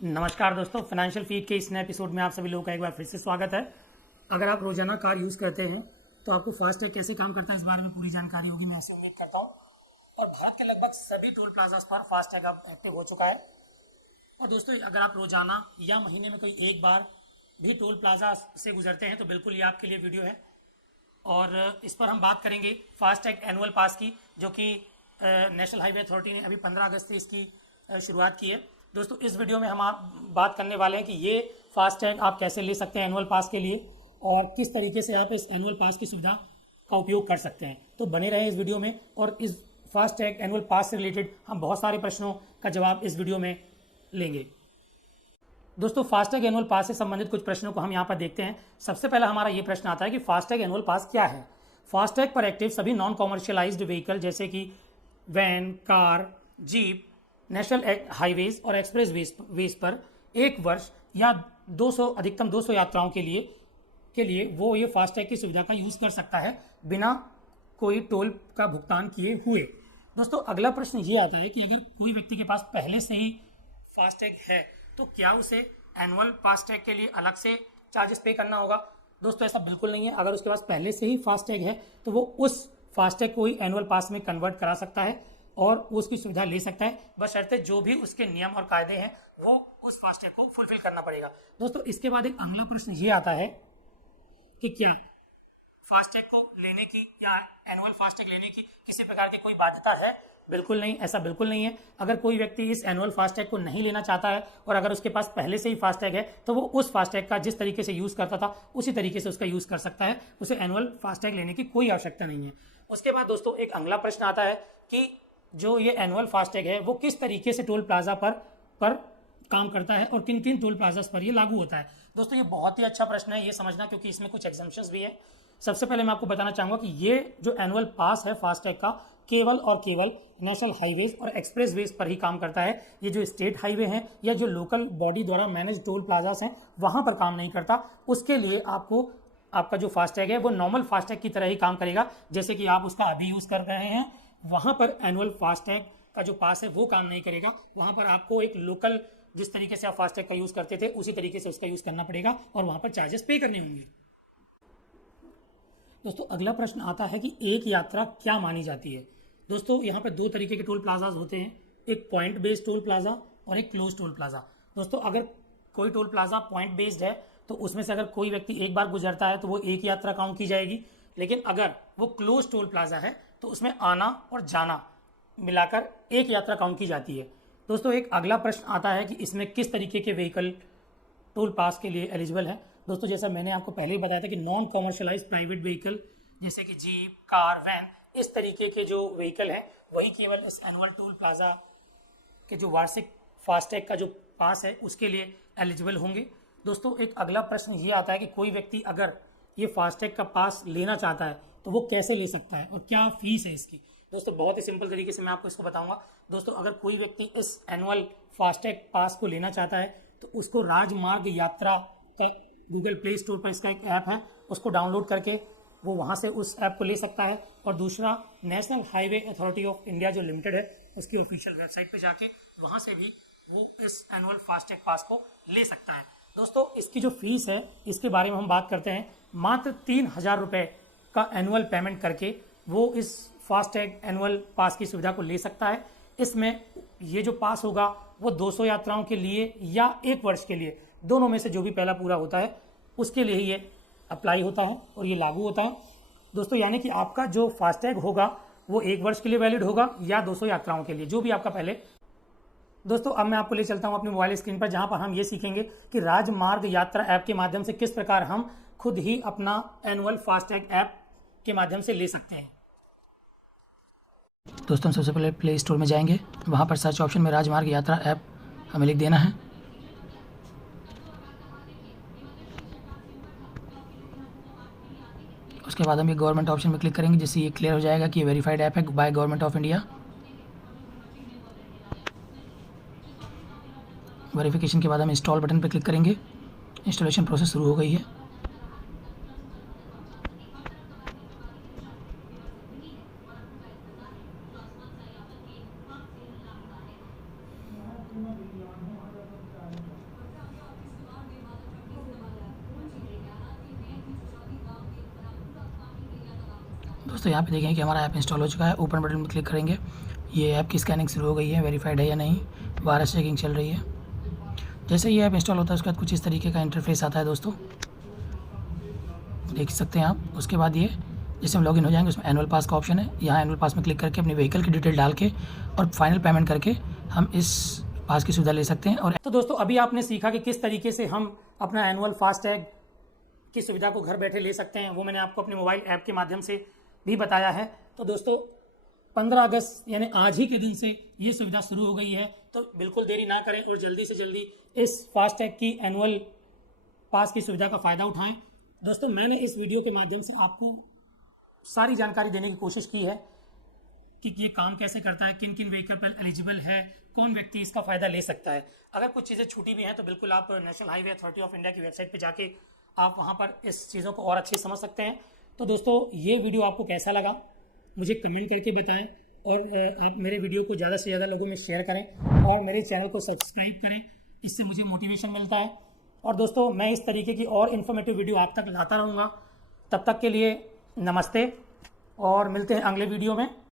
नमस्कार दोस्तों, financial feed के इस नए एपिसोड में आप सभी लोगों का एक बार फिर से स्वागत है। अगर आप रोजाना कार यूज़ करते हैं तो आपको फास्टैग कैसे काम करता है इस बारे में पूरी जानकारी होगी, मैं ऐसे उम्मीद करता हूँ। और भारत के लगभग सभी टोल प्लाजास पर फास्टैग अब एक्टिव हो चुका है। और दोस्तों, अगर आप रोजाना या महीने में कोई एक बार भी टोल प्लाजा से गुजरते हैं तो बिल्कुल ये आपके लिए वीडियो है। और इस पर हम बात करेंगे फास्टैग एनुअल पास की, जो कि नेशनल हाईवे अथॉरिटी ने अभी 15 अगस्त से इसकी शुरुआत की है। दोस्तों, इस वीडियो में हम आप बात करने वाले हैं कि ये फास्टैग आप कैसे ले सकते हैं एनुअल पास के लिए और किस तरीके से आप इस एनुअल पास की सुविधा का उपयोग कर सकते हैं। तो बने रहें इस वीडियो में, और इस फास्टैग एनुअल पास से रिलेटेड हम बहुत सारे प्रश्नों का जवाब इस वीडियो में लेंगे। दोस्तों, फास्टैग एनुअल पास से संबंधित कुछ प्रश्नों को हम यहाँ पर देखते हैं। सबसे पहला हमारा ये प्रश्न आता है कि फास्टैग एनुअल पास क्या है। फास्टैग पर एक्टिव सभी नॉन कॉमर्शियलाइज्ड व्हीकल जैसे कि van, car, jeep, national highways और एक्सप्रेस वेज पर एक वर्ष या 200 अधिकतम 200 यात्राओं के लिए वो ये फास्टैग की सुविधा का यूज़ कर सकता है बिना कोई टोल का भुगतान किए हुए। दोस्तों, अगला प्रश्न ये आता है कि अगर कोई व्यक्ति के पास पहले से ही फास्टैग है तो क्या उसे एनुअल फास्टैग के लिए अलग से चार्जेस पे करना होगा। दोस्तों, ऐसा बिल्कुल नहीं है। अगर उसके पास पहले से ही फास्टैग है तो वो उस फास्टैग को ही एनुअल पास में कन्वर्ट करा सकता है और उसकी सुविधा ले सकता है, बशर्ते जो भी उसके नियम और कायदे हैं वो उस फास्टैग को फुलफिल करना पड़ेगा। दोस्तों, इसके बाद एक अगला प्रश्न ये आता है कि क्या फास्टैग को लेने की या एनुअल फास्टैग लेने की किसी प्रकार की कोई बाध्यता है। बिल्कुल नहीं, ऐसा बिल्कुल नहीं है। अगर कोई व्यक्ति इस एनुअल फास्टैग को नहीं लेना चाहता है और अगर उसके पास पहले से ही फास्टैग है तो वो उस फास्टैग का जिस तरीके से यूज़ करता था उसी तरीके से उसका यूज़ कर सकता है। उसे एनुअल फास्टैग लेने की कोई आवश्यकता नहीं है। उसके बाद दोस्तों, एक अगला प्रश्न आता है कि जो ये एनुअल फास्टैग है वो किस तरीके से टोल प्लाजा पर काम करता है और किन किन टोल प्लाजास पर ये लागू होता है। दोस्तों, ये बहुत ही अच्छा प्रश्न है ये समझना, क्योंकि इसमें कुछ एग्जाम्पशंस भी है। सबसे पहले मैं आपको बताना चाहूंगा कि ये जो एनुअल पास है फास्टैग का केवल और केवल नेशनल हाईवेज और एक्सप्रेस वेज पर ही काम करता है। ये जो स्टेट हाईवे हैं या जो लोकल बॉडी द्वारा मैनेज टोल प्लाजास हैं वहां पर काम नहीं करता। उसके लिए आपका जो फास्टैग है वो नॉर्मल फास्टैग की तरह ही काम करेगा, जैसे कि आप उसका अभी यूज कर रहे हैं। वहां पर एनुअल फास्टैग का जो पास है वो काम नहीं करेगा। वहां पर आपको एक लोकल जिस तरीके से आप फास्टैग का यूज करते थे उसी तरीके से उसका यूज करना पड़ेगा और वहां पर चार्जेस पे करने होंगे। दोस्तों, अगला प्रश्न आता है कि एक यात्रा क्या मानी जाती है। दोस्तों, यहाँ पर दो तरीके के टोल प्लाजाज होते हैं, एक पॉइंट बेस्ड टोल प्लाजा और एक क्लोज टोल प्लाजा। दोस्तों, अगर कोई टोल प्लाजा पॉइंट बेस्ड है तो उसमें से अगर कोई व्यक्ति एक बार गुजरता है तो वो एक यात्रा काउंट की जाएगी। लेकिन अगर वो क्लोज टोल प्लाजा है तो उसमें आना और जाना मिलाकर एक यात्रा काउंट की जाती है। दोस्तों, एक अगला प्रश्न आता है कि इसमें किस तरीके के व्हीकल टोल पास के लिए एलिजिबल है। दोस्तों, जैसा मैंने आपको पहले ही बताया था कि नॉन कॉमर्शियलाइज प्राइवेट व्हीकल जैसे कि जीप, कार, वैन, इस तरीके के जो व्हीकल हैं वही केवल इस एनुअल टोल प्लाजा के जो वार्षिक फास्टैग का जो पास है उसके लिए एलिजिबल होंगे। दोस्तों, एक अगला प्रश्न ये आता है कि कोई व्यक्ति अगर ये फास्टैग का पास लेना चाहता है तो वो कैसे ले सकता है और क्या फीस है इसकी। दोस्तों, बहुत ही सिंपल तरीके से मैं आपको इसको बताऊंगा। दोस्तों, अगर कोई व्यक्ति इस एनुअल फास्टैग पास को लेना चाहता है तो उसको राजमार्ग यात्रा का गूगल प्ले स्टोर पर इसका एक ऐप है, उसको डाउनलोड करके वो वहाँ से उस ऐप को ले सकता है। और दूसरा, national highway authority of India जो लिमिटेड है उसकी ऑफिशियल वेबसाइट पे जाके वहाँ से भी वो इस एनुअल फास्टैग पास को ले सकता है। दोस्तों, इसकी जो फीस है इसके बारे में हम बात करते हैं। मात्र 3,000 रुपये का एनुअल पेमेंट करके वो इस फास्टैग एनुअल पास की सुविधा को ले सकता है। इसमें ये जो पास होगा वो 200 यात्राओं के लिए या एक वर्ष के लिए, दोनों में से जो भी पहला पूरा होता है उसके लिए ही ये अप्लाई होता है और ये लागू होता है। दोस्तों, यानी कि आपका जो फास्टैग होगा वो एक वर्ष के लिए वैलिड होगा या 200 यात्राओं के लिए, जो भी आपका पहले। दोस्तों, अब मैं आपको ले चलता हूं अपनी मोबाइल स्क्रीन पर, जहां पर हम ये सीखेंगे कि राजमार्ग यात्रा ऐप के माध्यम से किस प्रकार हम खुद ही अपना एनुअल फास्टैग ऐप के माध्यम से ले सकते हैं। दोस्तों, हम सबसे पहले प्ले स्टोर में जाएंगे, वहाँ पर सर्च ऑप्शन में राजमार्ग यात्रा ऐप हमें लिख देना है। उसके बाद हम ये गवर्नमेंट ऑप्शन में क्लिक करेंगे, जिससे ये क्लियर हो जाएगा कि ये वेरीफाइड ऐप है by government of India. Verification के बाद हम इंस्टॉल बटन पर क्लिक करेंगे। इंस्टॉलेशन प्रोसेस शुरू हो गई है। दोस्तों यहाँ पे देखेंगे कि हमारा ऐप इंस्टॉल हो चुका है। ओपन बटन पर क्लिक करेंगे। ये ऐप की स्कैनिंग शुरू हो गई है, वेरीफाइड है या नहीं, वायरस चेकिंग चल रही है। जैसे ये ऐप इंस्टॉल होता है उसके बाद कुछ इस तरीके का इंटरफेस आता है दोस्तों, देख सकते हैं आप। उसके बाद ये जैसे हम लॉगिन हो जाएंगे उसमें एनुअल पास का ऑप्शन है। यहाँ एनुअल पास में क्लिक करके अपनी व्हीकल की डिटेल डाल के और फाइनल पेमेंट करके हम इस पास की सुविधा ले सकते हैं। और तो दोस्तों अभी आपने सीखा कि किस तरीके से हम अपना एनुअल फास्टैग की सुविधा को घर बैठे ले सकते हैं, वो मैंने आपको अपने मोबाइल ऐप के माध्यम से भी बताया है। तो दोस्तों 15 अगस्त यानी आज ही के दिन से ये सुविधा शुरू हो गई है, तो बिल्कुल देरी ना करें और जल्दी से जल्दी इस फास्टैग की एनुअल पास की सुविधा का फ़ायदा उठाएं। दोस्तों मैंने इस वीडियो के माध्यम से आपको सारी जानकारी देने की कोशिश की है कि ये काम कैसे करता है, किन किन व्हीकल पर एलिजिबल है, कौन व्यक्ति इसका फ़ायदा ले सकता है। अगर कुछ चीज़ें छूटी भी हैं तो बिल्कुल आप national highway authority of India की वेबसाइट पर जाके आप वहाँ पर इस चीज़ों को और अच्छे से समझ सकते हैं। तो दोस्तों ये वीडियो आपको कैसा लगा मुझे कमेंट करके बताएं और आप मेरे वीडियो को ज़्यादा से ज़्यादा लोगों में शेयर करें और मेरे चैनल को सब्सक्राइब करें, इससे मुझे मोटिवेशन मिलता है। और दोस्तों मैं इस तरीके की और इन्फॉर्मेटिव वीडियो आप तक लाता रहूँगा। तब तक के लिए नमस्ते और मिलते हैं अगले वीडियो में।